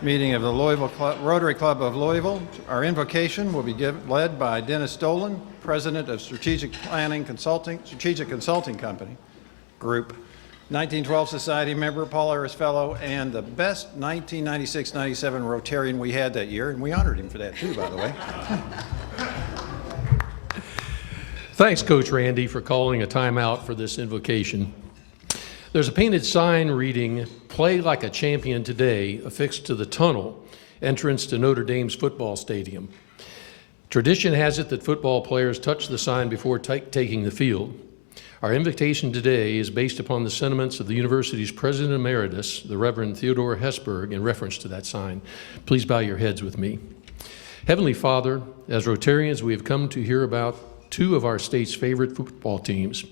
meeting of the Rotary Club of Louisville. Our invocation will be led by Dennis Dolan, President of Strategic Consulting Company Group, 1912 Society member, Paul Harris Fellow, and the best 1996-97 Rotarian we had that year, and we honored him for that too, by the way. Thanks, Coach Randy, for calling a timeout for this invocation. There's a painted sign reading, "Play like a champion today," affixed to the tunnel entrance to Notre Dame's football stadium. Tradition has it that football players touch the sign before taking the field. Our invitation today is based upon the sentiments of the university's President Emeritus, the Reverend Theodore Hesburgh, in reference to that sign. Please bow your heads with me. Heavenly Father, as Rotarians, we have come to hear about two of our state's favorite football teams.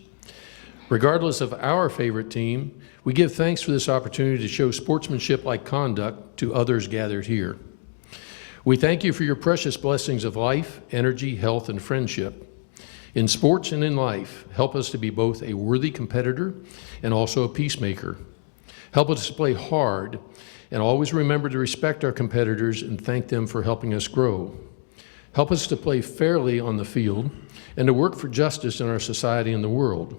Regardless of our favorite team, we give thanks for this opportunity to show sportsmanship-like conduct to others gathered here. We thank you for your precious blessings of life, energy, health, and friendship. In sports and in life, help us to be both a worthy competitor and also a peacemaker. Help us to play hard and always remember to respect our competitors and thank them for helping us grow. Help us to play fairly on the field and to work for justice in our society and the world.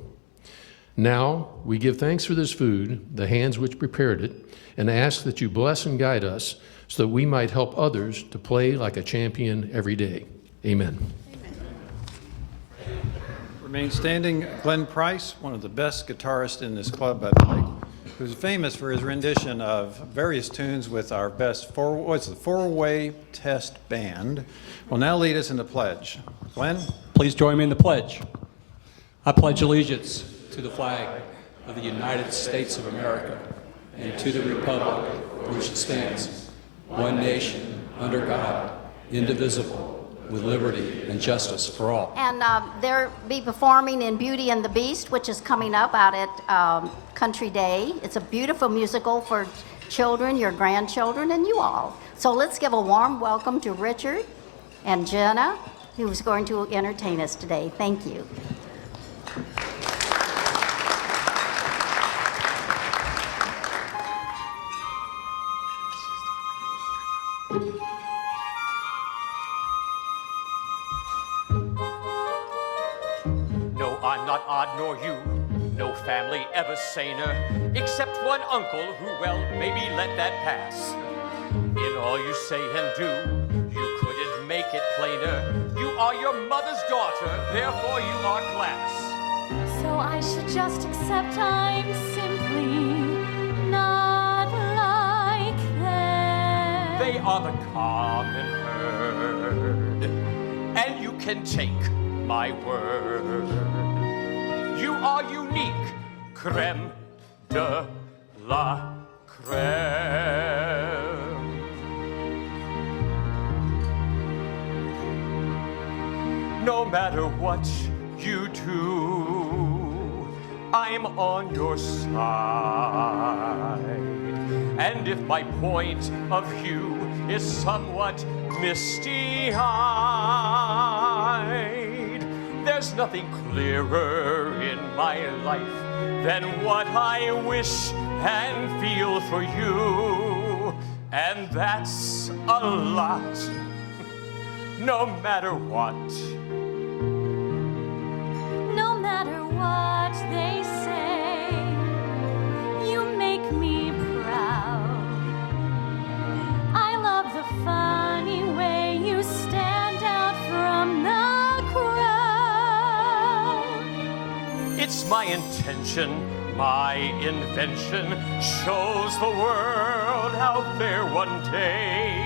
Now, we give thanks for this food, the hands which prepared it, and ask that you bless and guide us so that we might help others to play like a champion every day. Amen. Remain standing, Glenn Price, one of the best guitarists in this club, by the way, who's famous for his rendition of various tunes with our best four-way test band, will now lead us in the pledge. Glenn? Please join me in the pledge. I pledge allegiance to the flag of the United States of America and to the republic for which it stands, one nation, under God, indivisible, with liberty and justice for all. And they'll be performing in Beauty and the Beast, which is coming up out at Country Day. It's a beautiful musical for children, your grandchildren, and you all. So let's give a warm welcome to Richard and Jenna, who's going to entertain us today. Thank you. Nor you, no family ever saner, except one uncle who, well, maybe let that pass. In all you say and do, you couldn't make it plainer. You are your mother's daughter, therefore you are class. So I should just accept I'm simply not like them. They are the common herd, and you can take my word. You are unique, crème de la crème. No matter what you do, I'm on your side. And if my point of view is somewhat misty-eyed, there's nothing clearer in my life than what I wish and feel for you. And that's a lot, no matter what. No matter what they say, you make me proud. I love the funny way you stand out from the crowd. It's my intention, my invention shows the world out there one day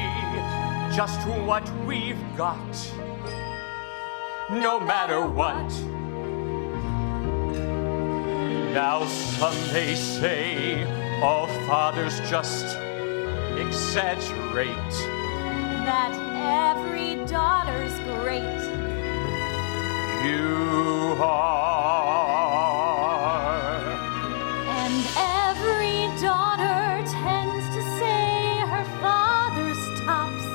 just what we've got, no matter what. Now some may say all fathers just exaggerate, That every daughter's great. You are. And every daughter tends to say her father's tops.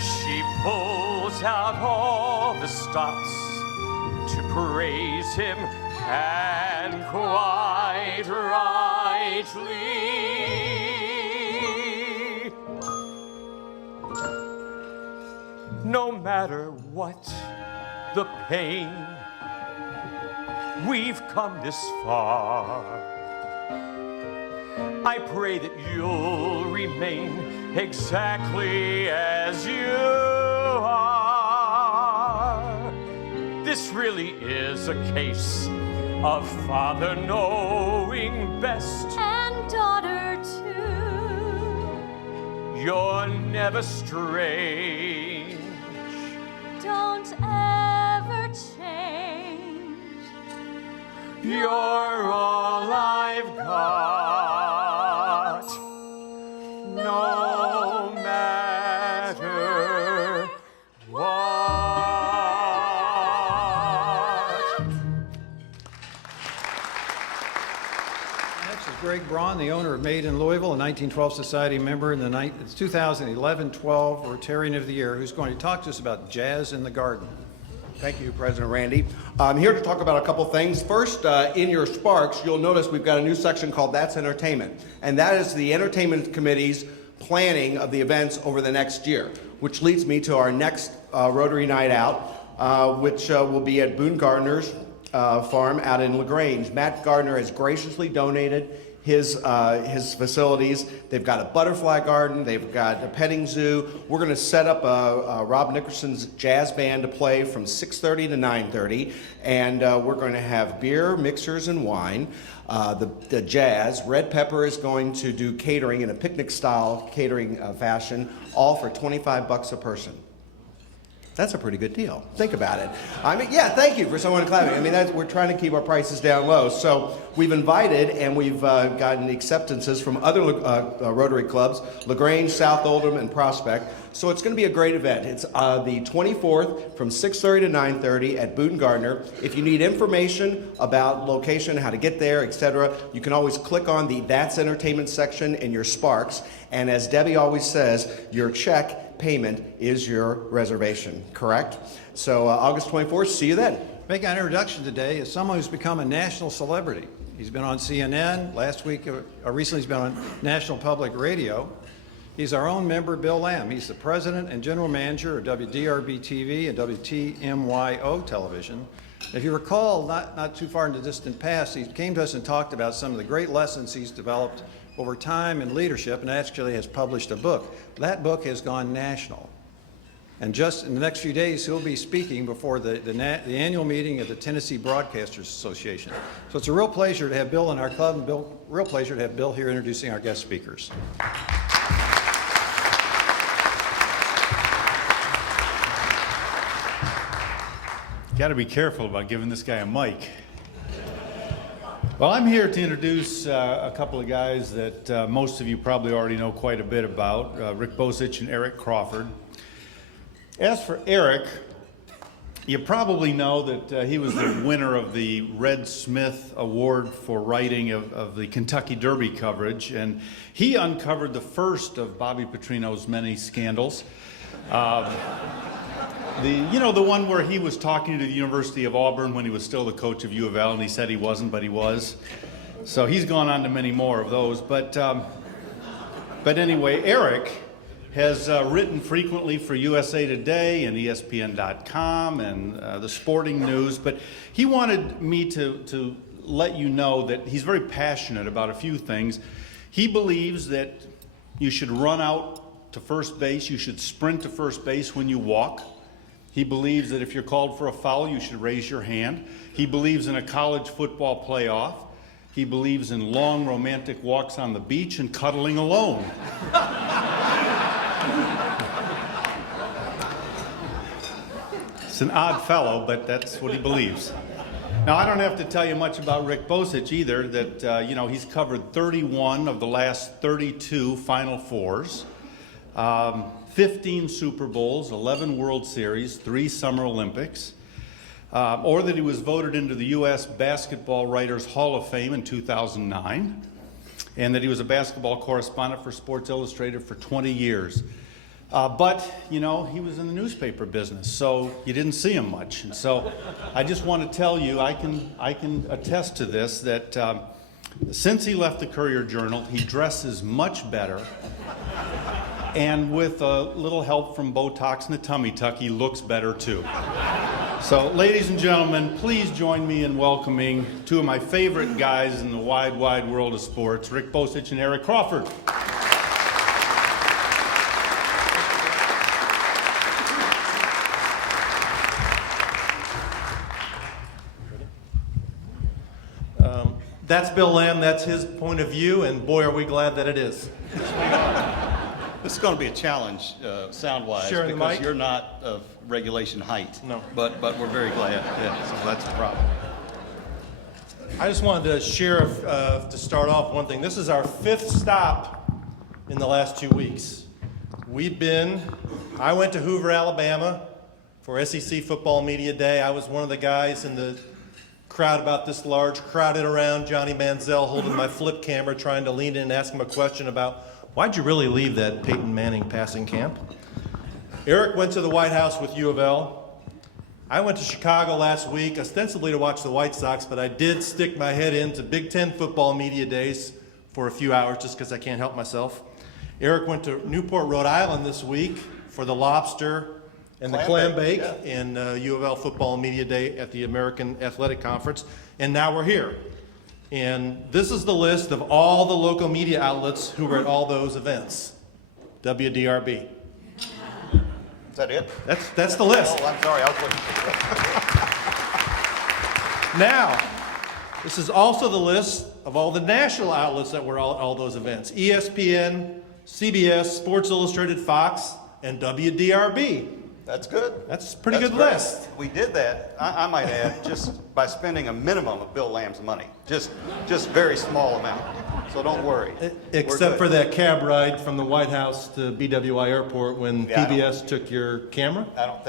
She pulls out all the stops to praise him, and quite rightly. no matter what the pain. We've come this far. I pray that you'll remain exactly as you are. This really is a case of father knowing best. And daughter too. You're never strange. Don't ever change. You're all I've got, no matter what. Next is Greg Braun, the owner of Made in Louisville, a 1912 Society member and the 2011-12 Rotarian of the Year, who's going to talk to us about jazz in the garden. Thank you, President Randy. I'm here to talk about a couple things. First, in your Sparks, you'll notice we've got a new section called That's Entertainment, and that is the Entertainment Committee's planning of the events over the next year, which leads me to our next Rotary Night Out, which will be at Boone Gardner's farm out in LaGrange. Matt Gardner has graciously donated his facilities. They've got a butterfly garden, they've got a petting zoo. We're going to set up Rob Nickerson's jazz band to play from 6:30 to 9:30, and we're going to have beer, mixers, and wine. The jazz, Red Pepper is going to do catering in a picnic-style catering fashion, all for $25 a person. That's a pretty good deal. Think about it. I mean, yeah, thank you for someone clapping. I mean, we're trying to keep our prices down low. So we've invited and we've gotten acceptances from other Rotary clubs, LaGrange, South Oldham, and Prospect. So it's going to be a great event. It's the 24th from 6:30 to 9:30 at Boone Gardner. If you need information about location, how to get there, etc., you can always click on the That's Entertainment section in your Sparks. And as Debbie always says, your check payment is your reservation, correct? So August 24th, see you then. Making an introduction today is someone who's become a national celebrity. He's been on CNN last week, recently he's been on National Public Radio. He's our own member, Bill Lamb. He's the president and general manager of WDRB TV and WTMYO television. If you recall, not too far in the distant past, he came to us and talked about some of the great lessons he's developed over time in leadership, and actually has published a book. That book has gone national. And just in the next few days, he'll be speaking before the annual meeting of the Tennessee Broadcasters Association. So it's a real pleasure to have Bill in our club, and real pleasure to have Bill here introducing our guest speakers. Got to be careful about giving this guy a mic. Well, I'm here to introduce a couple of guys that most of you probably already know quite a bit about, Rick Bosich and Eric Crawford. As for Eric, you probably know that he was the winner of the Red Smith Award for writing of the Kentucky Derby coverage, and he uncovered the first of Bobby Petrino's many scandals. The one where he was talking to the University of Auburn when he was still the coach of U of L, and he said he wasn't, but he was. So he's gone on to many more of those. But anyway, Eric has written frequently for USA Today and ESPN.com and the Sporting News. But he wanted me to let you know that he's very passionate about a few things. He believes that you should run out to first base. You should sprint to first base when you walk. He believes that if you're called for a foul, you should raise your hand. He believes in a college football playoff. He believes in long romantic walks on the beach and cuddling alone. It's an odd fellow, but that's what he believes. Now, I don't have to tell you much about Rick Bosich either, that he's covered 31 of the last 32 Final Fours. 15 Super Bowls, 11 World Series, 3 Summer Olympics, or that he was voted into the U.S. Basketball Writers Hall of Fame in 2009, and that he was a basketball correspondent for Sports Illustrated for 20 years. But he was in the newspaper business, so you didn't see him much. And so I just want to tell you, I can attest to this, that since he left the Courier-Journal, he dresses much better. And with a little help from Botox and a tummy tuck, he looks better too. So, ladies and gentlemen, please join me in welcoming two of my favorite guys in the wide, wide world of sports, Rick Bosich and Eric Crawford. That's Bill Lamb, that's his point of view, and boy, are we glad that it is. This is going to be a challenge, sound-wise, Sharing the because mic? you're not of regulation height. No. But we're very glad, yeah, so that's the problem. I just wanted to share, to start off, one thing. This is our 5th stop in the last 2 weeks. I went to Hoover, Alabama for SEC Football Media Day. I was one of the guys in the crowd about this large, crowded around Johnny Manziel holding my flip camera, trying to lean in and ask him a question about, why'd you really leave that Peyton Manning passing camp? Eric went to the White House with U of L. I went to Chicago last week, ostensibly to watch the White Sox, but I did stick my head into Big Ten football media days for a few hours just because I can't help myself. Eric went to Newport, Rhode Island this week for the lobster and the clam bake and U of L football media day at the American Athletic Conference, and now we're here. And this is the list of all the local media outlets who were at all those events. WDRB. Is that it? That's the list. Oh, I'm sorry, I was looking. Now, this is also the list of all the national outlets that were at all those events. ESPN, CBS, Sports Illustrated, Fox, and WDRB. That's good. That's a pretty That's good great. list. We did that, I might add, just by spending a minimum of Bill Lamb's money. Just very small amount. So don't worry. Except for that cab ride from the White House to BWI Airport when Yeah, PBS took your camera. I don't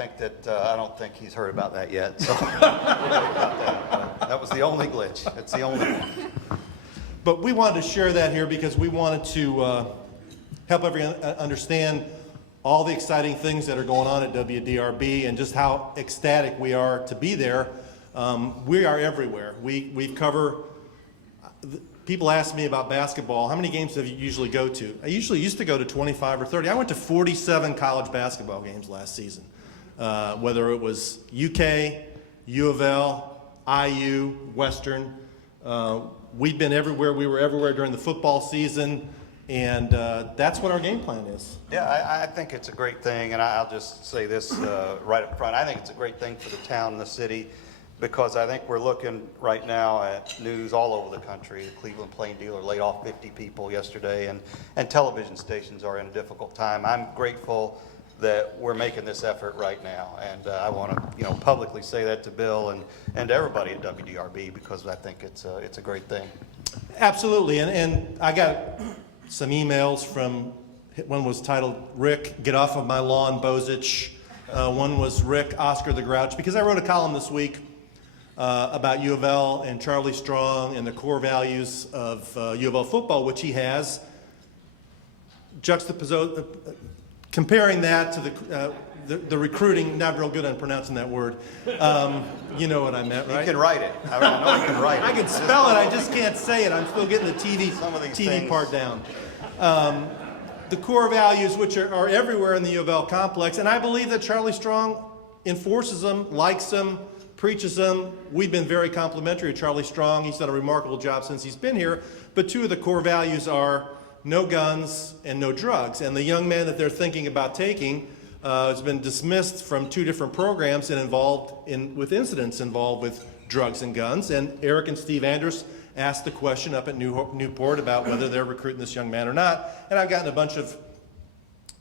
think he's heard about that yet. So we'll worry about that. That was the only glitch. That's the only one. But we wanted to share that here because we wanted to help everyone understand all the exciting things that are going on at WDRB and just how ecstatic we are to be there. We are everywhere. We cover, people ask me about basketball. How many games have you usually go to? I usually used to go to 25 or 30. I went to 47 college basketball games last season, whether it was UK, U of L, IU, Western. We've been everywhere. We were everywhere during the football season. And that's what our game plan is. Yeah, I think it's a great thing, and I'll just say this right up front. I think it's a great thing for the town and the city because I think we're looking right now at news all over the country. The Cleveland Plain Dealer laid off 50 people yesterday, and television stations are in a difficult time. I'm grateful that we're making this effort right now, and I want to publicly say that to Bill and to everybody at WDRB because I think it's a great thing. Absolutely, and I got some emails from, one was titled, Rick, Get Off of My Lawn, Bozich. One was Rick, Oscar the Grouch, because I wrote a column this week about U of L and Charlie Strong and the core values of U of L football, which he has, comparing that to the recruiting, not real good on pronouncing that word. You know what I meant, right? You can write it. I know you can write it. I can spell it, I just can't say it. I'm still getting the TV things. part down. The core values, which are everywhere in the U of L complex, and I believe that Charlie Strong enforces them, likes them, preaches them. We've been very complimentary of Charlie Strong. He's done a remarkable job since he's been here. But two of the core values are no guns and no drugs. And the young man that they're thinking about taking has been dismissed from 2 different programs and with incidents involved with drugs and guns. And Eric and Steve Andrus asked the question up at Newport about whether they're recruiting this young man or not. And I've gotten a bunch of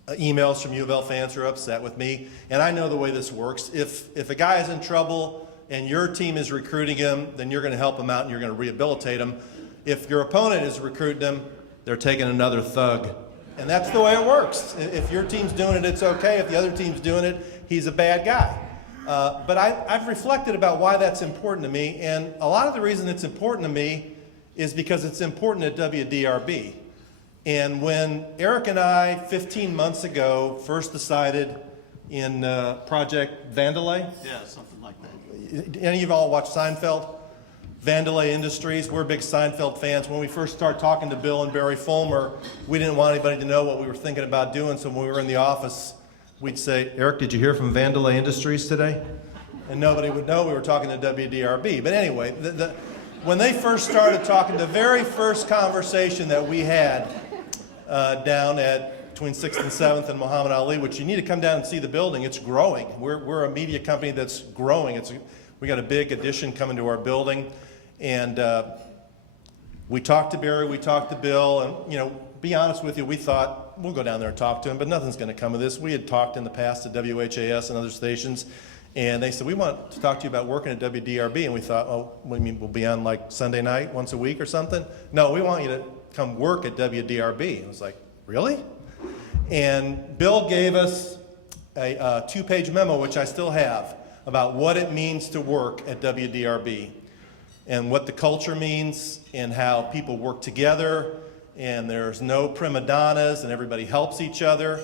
emails from U of L fans who are upset with me. And I know the way this works. If a guy is in trouble and your team is recruiting him, then you're going to help him out and you're going to rehabilitate him. If your opponent is recruiting him, they're taking another thug. And that's the way it works. If your team's doing it, it's okay. If the other team's doing it, he's a bad guy. But I've reflected about why that's important to me, and a lot of the reason it's important to me is because it's important at WDRB. And when Eric and I, 15 months ago, first decided in Project Vandelay. Yeah, something like that. Any of you all watch Seinfeld? Vandelay Industries, we're big Seinfeld fans. When we first started talking to Bill and Barry Fulmer, we didn't want anybody to know what we were thinking about doing, so when we were in the office, we'd say, Eric, did you hear from Vandelay Industries today? And nobody would know we were talking to WDRB. But anyway, when they first started talking, the very first conversation that we had down at between 6th and 7th and Muhammad Ali, which you need to come down and see the building, it's growing. We're a media company that's growing. We got a big addition coming to our building. And we talked to Barry, we talked to Bill, and, you know, be honest with you, we thought we'll go down there and talk to him, but nothing's going to come of this. We had talked in the past to WHAS and other stations, and they said, we want to talk to you about working at WDRB. And we thought, oh, what do you mean, we'll be on like Sunday night once a week or something? No, we want you to come work at WDRB. And I was like, really? And Bill gave us a two-page memo, which I still have, about what it means to work at WDRB and what the culture means and how people work together and there's no prima donnas and everybody helps each other.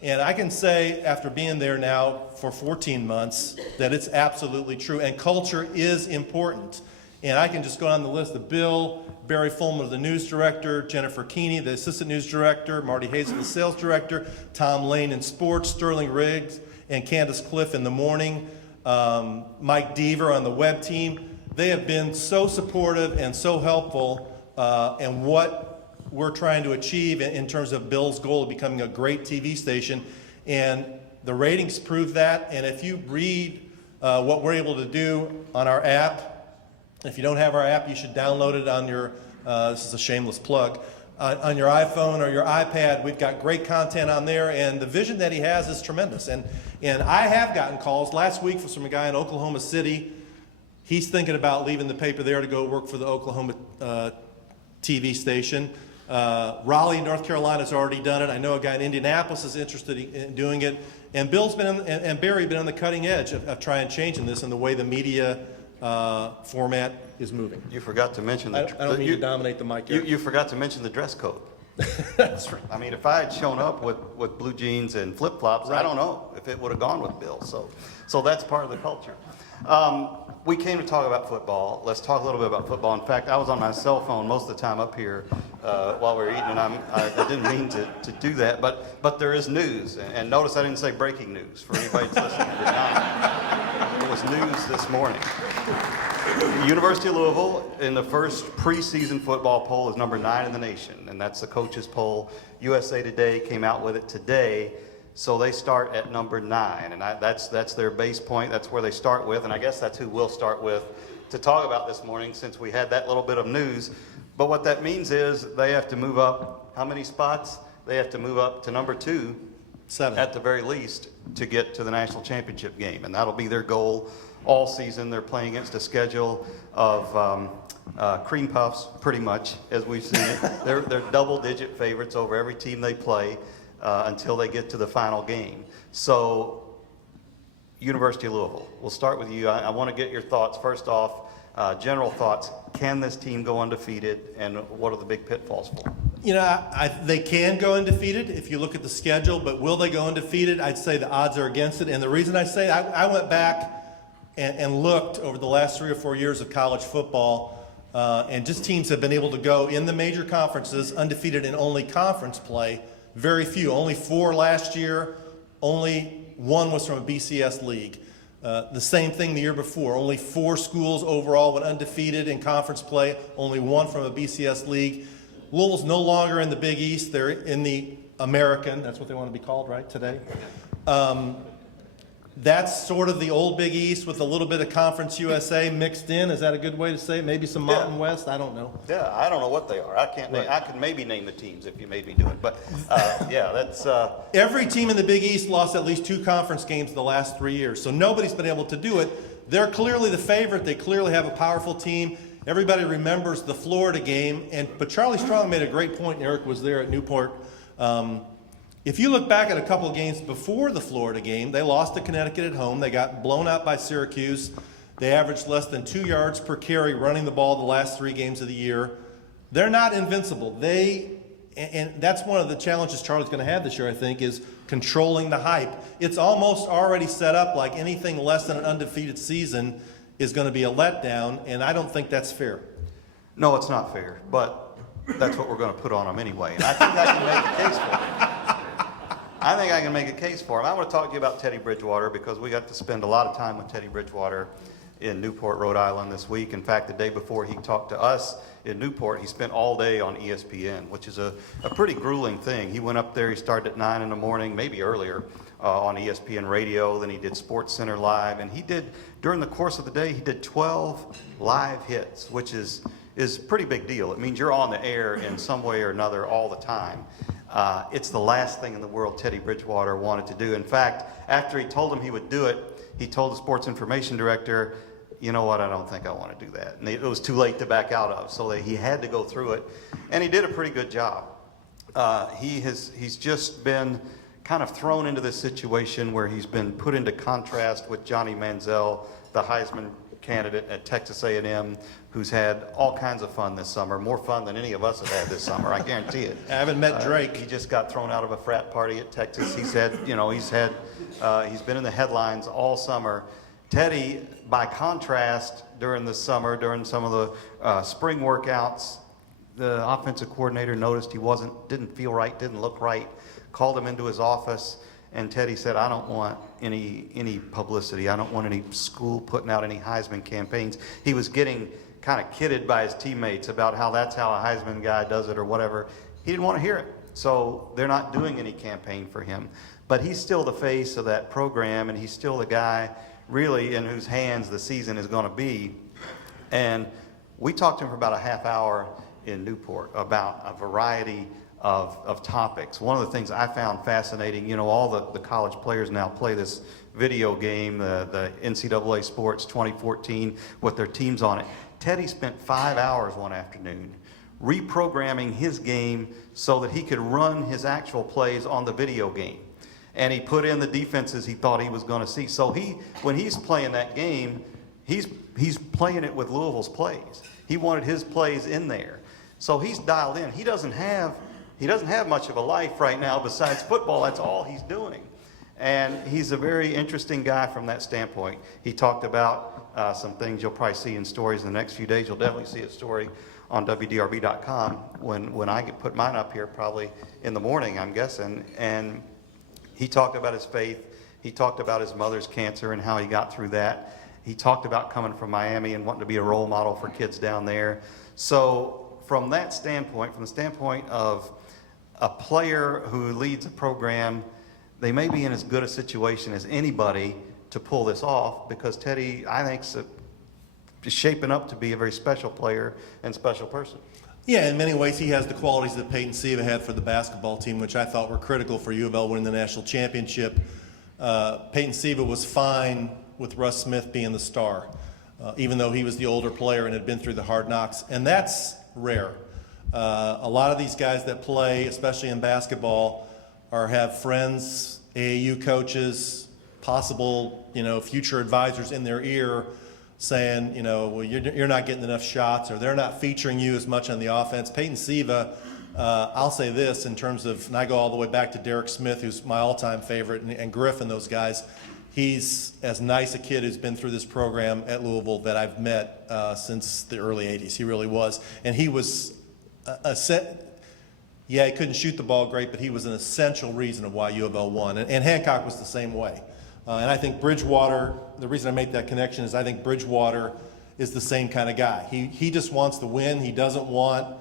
And I can say, after being there now for 14 months, that it's absolutely true. And culture is important. And I can just go down the list of Bill, Barry Fulmer, the news director, Jennifer Keeney, the assistant news director, Marty Hazel, the sales director, Tom Lane in sports, Sterling Riggs, and Candace Cliff in the morning, Mike Deaver on the web team. They have been so supportive and so helpful in what we're trying to achieve in terms of Bill's goal of becoming a great TV station. And the ratings prove that. And if you read what we're able to do on our app, if you don't have our app, you should download it on your, this is a shameless plug, on your iPhone or your iPad. We've got great content on there, and the vision that he has is tremendous. And I have gotten calls last week from a guy in Oklahoma City. He's thinking about leaving the paper there to go work for the Oklahoma TV station. Raleigh, North Carolina's already done it. I know a guy in Indianapolis is interested in doing it. And Bill's been and Barry been on the cutting edge of trying changing this and the way the media format is moving. You forgot to mention the. I don't mean to dominate the mic here. You forgot to mention the dress code. That's right. I mean, if I had shown up with blue jeans and flip flops, I don't know if it would have gone with Bill. So that's part of the culture. We came to talk about football. Let's talk a little bit about football. In fact, I was on my cell phone most of the time up here while we were eating, and I didn't mean to do that, but there is news. And notice I didn't say breaking news for anybody that's listening. I did not. It was news this morning. The University of Louisville in the first preseason football poll is number 9 in the nation, and that's the coaches poll. USA Today came out with it today. So they start at number 9, and that's their base point. That's where they start with, and I guess that's who we'll start with to talk about this morning since we had that little bit of news. But what that means is they have to move up how many spots? They have to move up to number 2, 7 at the very least, to get to the national championship game, and that'll be their goal all season. They're playing against a schedule of cream puffs, pretty much, as we've seen it. They're double-digit favorites over every team they play. Until they get to the final game. So, University of Louisville, we'll start with you. I want to get your thoughts. First off, general thoughts. Can this team go undefeated, and what are the big pitfalls for them? You know, they can go undefeated if you look at the schedule, but will they go undefeated? I'd say the odds are against it. And the reason I say I went back and looked over the last 3 or 4 years of college football, and just teams have been able to go in the major conferences undefeated in only conference play. Very few, only 4 last year, only 1 was from a BCS league. The same thing the year before, only 4 schools overall went undefeated in conference play, only 1 from a BCS league. Louisville's no longer in the Big East, they're in the American, that's what they want to be called, right, today? That's sort of the old Big East with a little bit of Conference USA mixed in. Is that a good way to say it? Maybe some Mountain West? I don't know. Yeah, I don't know what they are. I can't. Right. I could maybe name the teams if you made me do it. But yeah, that's. Every team in the Big East lost at least 2 conference games in the last 3 years, so nobody's been able to do it. They're clearly the favorite. They clearly have a powerful team. Everybody remembers the Florida game, but Charlie Strong made a great point, and Eric was there at Newport. If you look back at a couple of games before the Florida game, they lost to Connecticut at home. They got blown out by Syracuse. They averaged less than 2 yards per carry running the ball the last 3 games of the year. They're not invincible. And that's one of the challenges Charlie's going to have this year, I think, is controlling the hype. It's almost already set up like anything less than an undefeated season is going to be a letdown, and I don't think that's fair. No, it's not fair, but that's what we're going to put on them anyway. And I think I can make a case for him. I think I can make a case for him. I want to talk to you about Teddy Bridgewater because we got to spend a lot of time with Teddy Bridgewater in Newport, Rhode Island this week. In fact, the day before he talked to us in Newport, he spent all day on ESPN, which is a pretty grueling thing. He went up there, he started at 9 in the morning, maybe earlier, on ESPN radio, then he did Sports Center Live, and he did, during the course of the day, he did 12 live hits, which is a pretty big deal. It means you're on the air in some way or another all the time. It's the last thing in the world Teddy Bridgewater wanted to do. In fact, after he told him he would do it, he told the sports information director, you know what, I don't think I want to do that. And it was too late to back out of, so he had to go through it. And he did a pretty good job. He's just been kind of thrown into this situation where he's been put into contrast with Johnny Manziel, the Heisman candidate at Texas A&M, who's had all kinds of fun this summer, more fun than any of us have had this summer, I guarantee it. I haven't met Drake. He just got thrown out of a frat party at Texas. He's had, he's been in the headlines all summer. Teddy, by contrast, during the summer, during some of the spring workouts, the offensive coordinator noticed he didn't feel right, didn't look right, called him into his office, and Teddy said, I don't want any publicity. I don't want any school putting out any Heisman campaigns. He was getting kind of kidded by his teammates about how that's how a Heisman guy does it or whatever. He didn't want to hear it. So they're not doing any campaign for him. But he's still the face of that program, and he's still the guy really in whose hands the season is going to be. And we talked to him for about a half hour in Newport about a variety of topics. One of the things I found fascinating, all the college players now play this video game, the NCAA Sports 2014 with their teams on it. Teddy spent 5 hours one afternoon reprogramming his game so that he could run his actual plays on the video game. And he put in the defenses he thought he was going to see. So when he's playing that game, he's playing it with Louisville's plays. He wanted his plays in there. So he's dialed in. He doesn't have much of a life right now besides football. That's all he's doing. And he's a very interesting guy from that standpoint. He talked about some things you'll probably see in stories in the next few days. You'll definitely see a story on WDRB.com when I put mine up here, probably in the morning, I'm guessing. And he talked about his faith. He talked about his mother's cancer and how he got through that. He talked about coming from Miami and wanting to be a role model for kids down there. So from that standpoint, from the standpoint of a player who leads a program, they may be in as good a situation as anybody to pull this off, because Teddy, I think, is shaping up to be a very special player and special person. Yeah, in many ways he has the qualities that Peyton Siva had for the basketball team, which I thought were critical for U of L winning the national championship. Peyton Siva was fine with Russ Smith being the star, even though he was the older player and had been through the hard knocks, and that's rare. A lot of these guys that play, especially in basketball, have friends, AAU coaches, possible, future advisors in their ear saying, well, you're not getting enough shots, or they're not featuring you as much on the offense. Peyton Siva, I'll say this in terms of, and I go all the way back to Derek Smith, who's my all-time favorite, and Griff and those guys. He's as nice a kid who's been through this program at Louisville that I've met since the early 80s. He really was. And he was he couldn't shoot the ball great, but he was an essential reason of why U of L won. And Hancock was the same way. And I think Bridgewater, the reason I make that connection is I think Bridgewater is the same kind of guy. He just wants to win. He doesn't want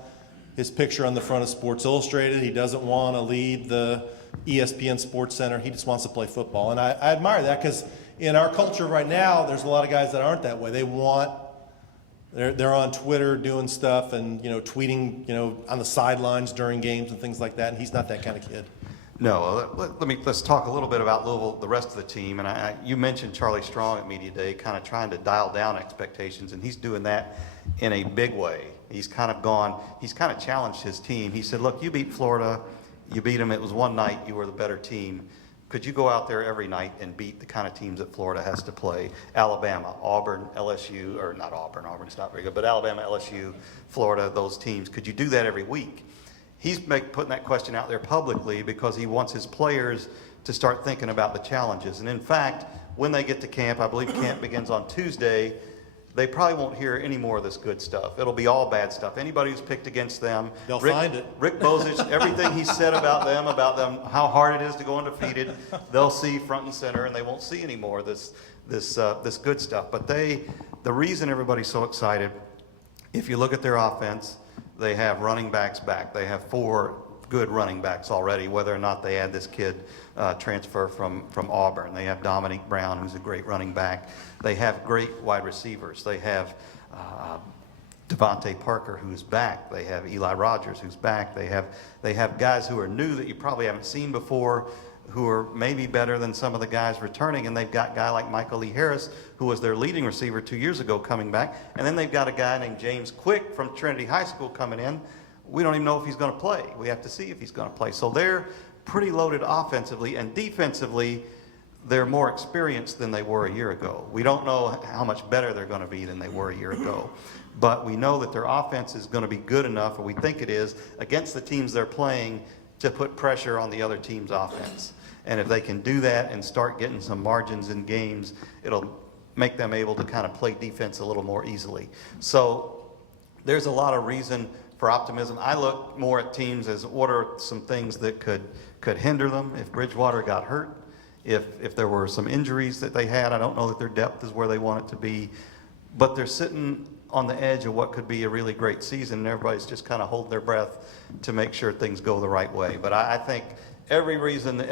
his picture on the front of Sports Illustrated. He doesn't want to lead the ESPN Sports Center. He just wants to play football. And I admire that, because in our culture right now, there's a lot of guys that aren't that way. They're on Twitter doing stuff and, tweeting, on the sidelines during games and things like that. And he's not that kind of kid. No, let's talk a little bit about Louisville, the rest of the team. And you mentioned Charlie Strong at Media Day, kind of trying to dial down expectations, and he's doing that in a big way. He's kind of challenged his team. He said, look, you beat Florida, you beat them, it was one night, you were the better team. Could you go out there every night and beat the kind of teams that Florida has to play? Alabama, Auburn, LSU, or not Auburn, Auburn's not very good, but Alabama, LSU, Florida, those teams. Could you do that every week? He's putting that question out there publicly because he wants his players to start thinking about the challenges. And in fact, when they get to camp, I believe camp begins on Tuesday, they probably won't hear any more of this good stuff. It'll be all bad stuff. Anybody who's picked against them, They'll find it. Rick Bozich, everything he said about them, how hard it is to go undefeated, they'll see front and center, and they won't see any more of this good stuff. But the reason everybody's so excited, if you look at their offense, they have running backs back. They have 4 good running backs already, whether or not they had this kid transfer from Auburn. They have Dominique Brown, who's a great running back. They have great wide receivers. They have Devontae Parker, who's back. They have Eli Rogers, who's back. They have guys who are new that you probably haven't seen before, who are maybe better than some of the guys returning, and they've got a guy like Michael Lee Harris, who was their leading receiver 2 years ago, coming back, and then they've got a guy named James Quick from Trinity High School coming in. We don't even know if he's going to play. We have to see if he's going to play. So they're pretty loaded offensively, and defensively, they're more experienced than they were a year ago. We don't know how much better they're going to be than they were a year ago, but we know that their offense is going to be good enough, or we think it is, against the teams they're playing to put pressure on the other team's offense. And if they can do that and start getting some margins in games, it'll make them able to kind of play defense a little more easily. So there's a lot of reason for optimism. I look more at teams as what are some things that could hinder them if Bridgewater got hurt, if there were some injuries that they had. I don't know that their depth is where they want it to be, but they're sitting on the edge of what could be a really great season, and everybody's just kind of holding their breath to make sure things go the right way. But I think every reason,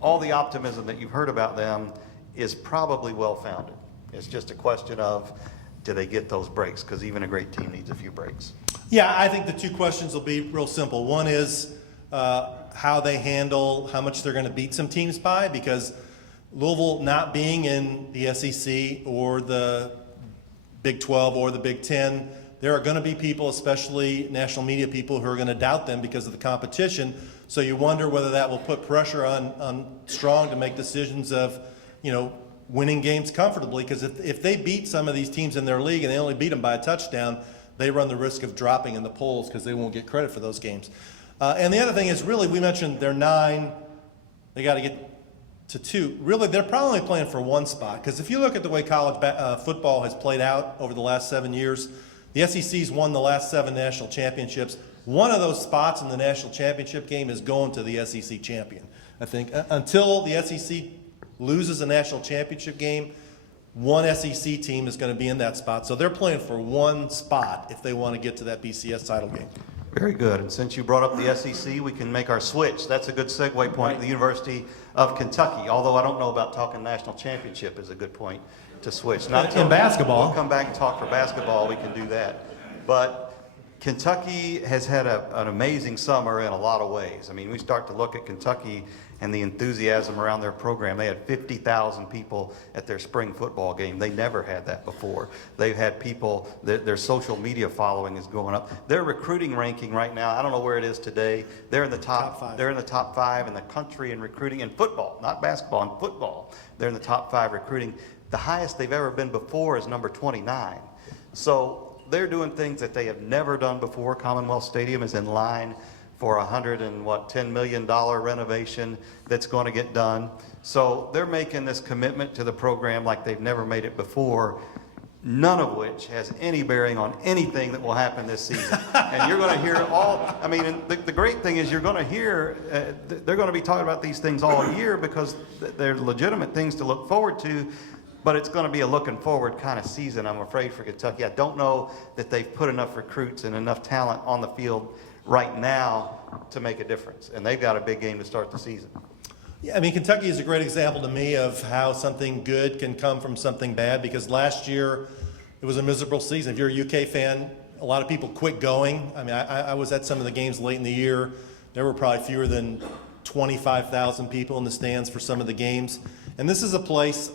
all the optimism that you've heard about them is probably well-founded. It's just a question of, do they get those breaks? Because even a great team needs a few breaks. Yeah, I think the 2 questions will be real simple. One is how they handle how much they're going to beat some teams by, because Louisville not being in the SEC or the Big 12 or the Big 10, there are going to be people, especially national media people, who are going to doubt them because of the competition. So you wonder whether that will put pressure on Strong to make decisions of, winning games comfortably, because if they beat some of these teams in their league and they only beat them by a touchdown, they run the risk of dropping in the polls because they won't get credit for those games. And the other thing is, really, we mentioned they're 9, they got to get to 2. Really, they're probably playing for 1 spot, because if you look at the way college football has played out over the last 7 years, the SEC's won the last 7 national championships. One of those spots in the national championship game is going to the SEC champion. I think until the SEC loses a national championship game, one SEC team is going to be in that spot. So they're playing for 1 spot if they want to get to that BCS title game. Very good. And since you brought up the SEC, we can make our switch. That's a good segue point. The University of Kentucky, although I don't know about talking national championship, is a good point to switch. Not in basketball. We'll come back and talk for basketball. We can do that. But Kentucky has had an amazing summer in a lot of ways. I mean, we start to look at Kentucky and the enthusiasm around their program. They had 50,000 people at their spring football game. They never had that before. They've had people, their social media following is going up. Their recruiting ranking right now, I don't know where it is today. They're in the top 5. They're in the top 5 in the country in recruiting in football, not basketball, in football. They're in the top 5 recruiting. The highest they've ever been before is number 29. So they're doing things that they have never done before. Commonwealth Stadium is in line for $10 million renovation that's going to get done. So they're making this commitment to the program like they've never made it before, none of which has any bearing on anything that will happen this season. And you're going to hear the great thing is you're going to hear, they're going to be talking about these things all year because they're legitimate things to look forward to. But it's going to be a looking forward kind of season, I'm afraid, for Kentucky. I don't know that they've put enough recruits and enough talent on the field right now to make a difference. And they've got a big game to start the season. Yeah, I mean, Kentucky is a great example to me of how something good can come from something bad, because last year it was a miserable season. If you're a UK fan, a lot of people quit going. I mean, I was at some of the games late in the year. There were probably fewer than 25,000 people in the stands for some of the games. And this is a place,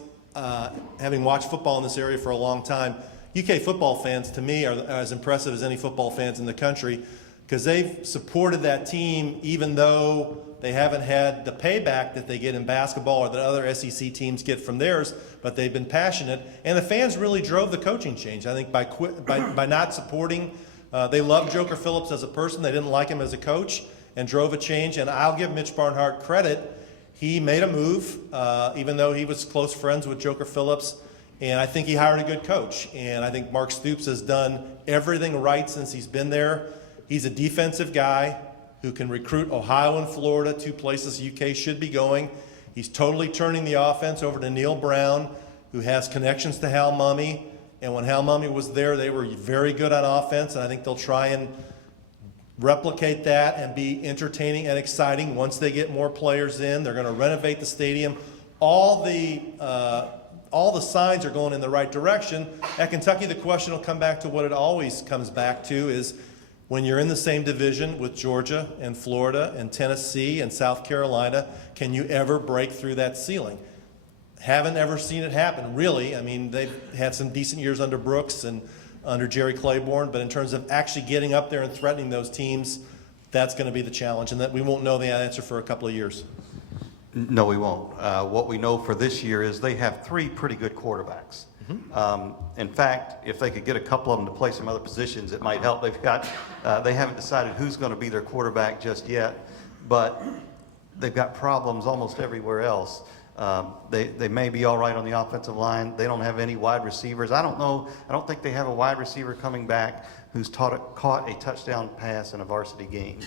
having watched football in this area for a long time, UK football fans, to me, are as impressive as any football fans in the country, because they've supported that team even though they haven't had the payback that they get in basketball or that other SEC teams get from theirs, but they've been passionate. And the fans really drove the coaching change. I think by not supporting, they loved Joker Phillips as a person. They didn't like him as a coach, and drove a change. And I'll give Mitch Barnhart credit. He made a move, even though he was close friends with Joker Phillips. And I think he hired a good coach. And I think Mark Stoops has done everything right since he's been there. He's a defensive guy who can recruit Ohio and Florida, 2 places UK should be going. He's totally turning the offense over to Neil Brown, who has connections to Hal Mumme. And when Hal Mumme was there, they were very good on offense, and I think they'll try and replicate that and be entertaining and exciting once they get more players in. They're going to renovate the stadium. All the signs are going in the right direction. At Kentucky, the question will come back to what it always comes back to is when you're in the same division with Georgia and Florida and Tennessee and South Carolina, can you ever break through that ceiling? Haven't ever seen it happen, really. I mean, they've had some decent years under Brooks and under Jerry Claiborne, but in terms of actually getting up there and threatening those teams, that's going to be the challenge, and that we won't know the answer for a couple of years. No, we won't. What we know for this year is they have 3 pretty good quarterbacks. In fact, if they could get a couple of them to play some other positions, it might help. They haven't decided who's going to be their quarterback just yet, but they've got problems almost everywhere else. They may be all right on the offensive line. They don't have any wide receivers. I don't think they have a wide receiver coming back who's caught a touchdown pass in a varsity game,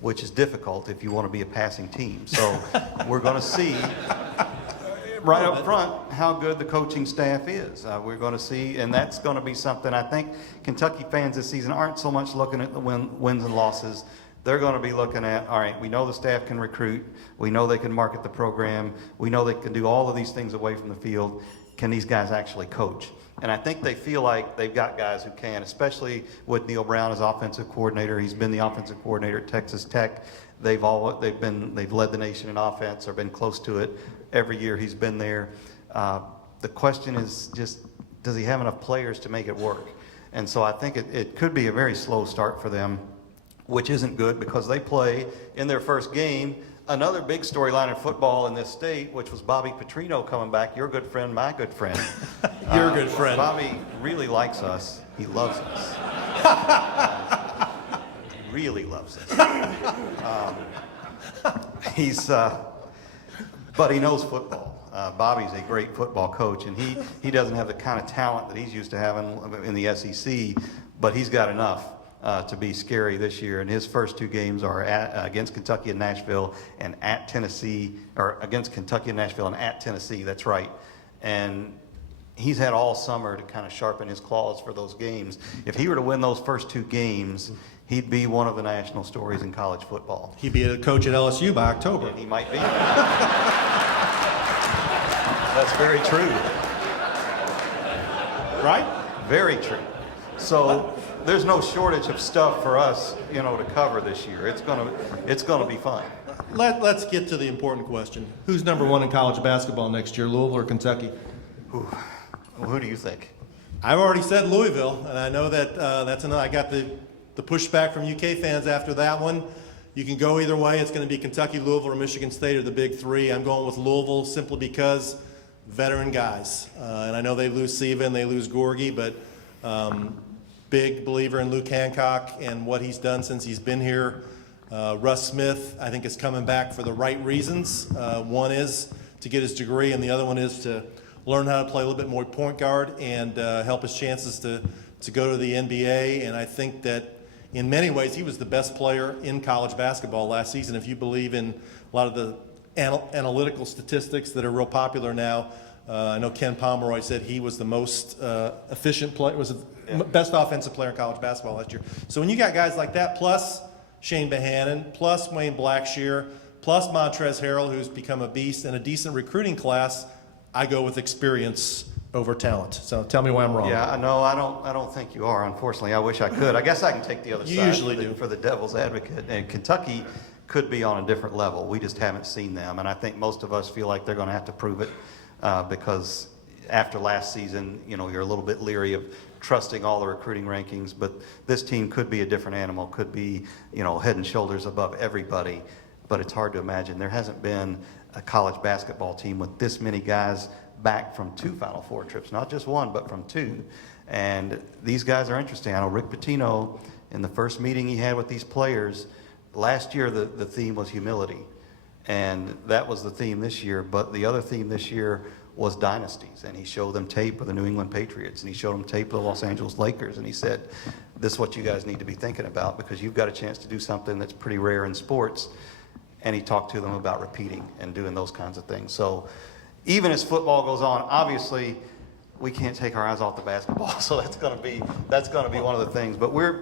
which is difficult if you want to be a passing team. So we're going to see right up front how good the coaching staff is. We're going to see, and that's going to be something I think Kentucky fans this season aren't so much looking at the wins and losses. They're going to be looking at, all right, we know the staff can recruit. We know they can market the program. We know they can do all of these things away from the field. Can these guys actually coach? And I think they feel like they've got guys who can, especially with Neil Brown as offensive coordinator. He's been the offensive coordinator at Texas Tech. They've led the nation in offense or been close to it every year he's been there. The question is just, does he have enough players to make it work? And so I think it could be a very slow start for them, which isn't good because they play in their first game another big storyline in football in this state, which was Bobby Petrino coming back, your good friend, my good friend. Your good friend. Bobby really likes us. He loves us. Really loves us. But he knows football. Bobby's a great football coach, and he doesn't have the kind of talent that he's used to having in the SEC, but he's got enough to be scary this year. And his first 2 games are against Kentucky and Nashville and at Tennessee, or against Kentucky and Nashville and at Tennessee, that's right. And he's had all summer to kind of sharpen his claws for those games. If he were to win those first 2 games, he'd be one of the national stories in college football. He'd be a coach at LSU by October. And he might be. That's very true. Right? Very true. So there's no shortage of stuff for us, to cover this year. It's gonna be fun. Let's get to the important question. Who's number 1 in college basketball next year, Louisville or Kentucky? Who do you think? I've already said Louisville, and I know that that's another. I got the pushback from UK fans after that one. You can go either way. It's going to be Kentucky, Louisville, or Michigan State are the big 3. I'm going with Louisville simply because veteran guys. And I know they lose Siva and they lose Gorgie, but big believer in Luke Hancock and what he's done since he's been here. Russ Smith, I think, is coming back for the right reasons. One is to get his degree, and the other one is to learn how to play a little bit more point guard and help his chances to go to the NBA. And I think that in many ways he was the best player in college basketball last season. If you believe in a lot of the analytical statistics that are real popular now, I know Ken Pomeroy said he was the most efficient player, was the best offensive player in college basketball last year. So when you got guys like that, plus Shane Bohannon, plus Wayne Blackshear, plus Montrezl Harrell, who's become a beast, and a decent recruiting class, I go with experience over talent. So tell me why I'm wrong. Yeah, no, I don't think you are. Unfortunately, I wish I could. I guess I can take the other side. Usually for the devil's advocate. And Kentucky could be on a different level. We just haven't seen them, and I think most of us feel like they're going to have to prove it because after last season, you're a little bit leery of trusting all the recruiting rankings. But this team could be a different animal. Could be, head and shoulders above everybody. But it's hard to imagine. There hasn't been a college basketball team with this many guys back from 2 Final Four trips, not just 1, but from 2. And these guys are interesting. I know Rick Pitino, in the first meeting he had with these players, last year the theme was humility. And that was the theme this year. But the other theme this year was dynasties, and he showed them tape of the New England Patriots, and he showed them tape of the Los Angeles Lakers, and he said, this is what you guys need to be thinking about, because you've got a chance to do something that's pretty rare in sports. And he talked to them about repeating and doing those kinds of things. So even as football goes on, obviously we can't take our eyes off the basketball, so that's going to be one of the things. But we're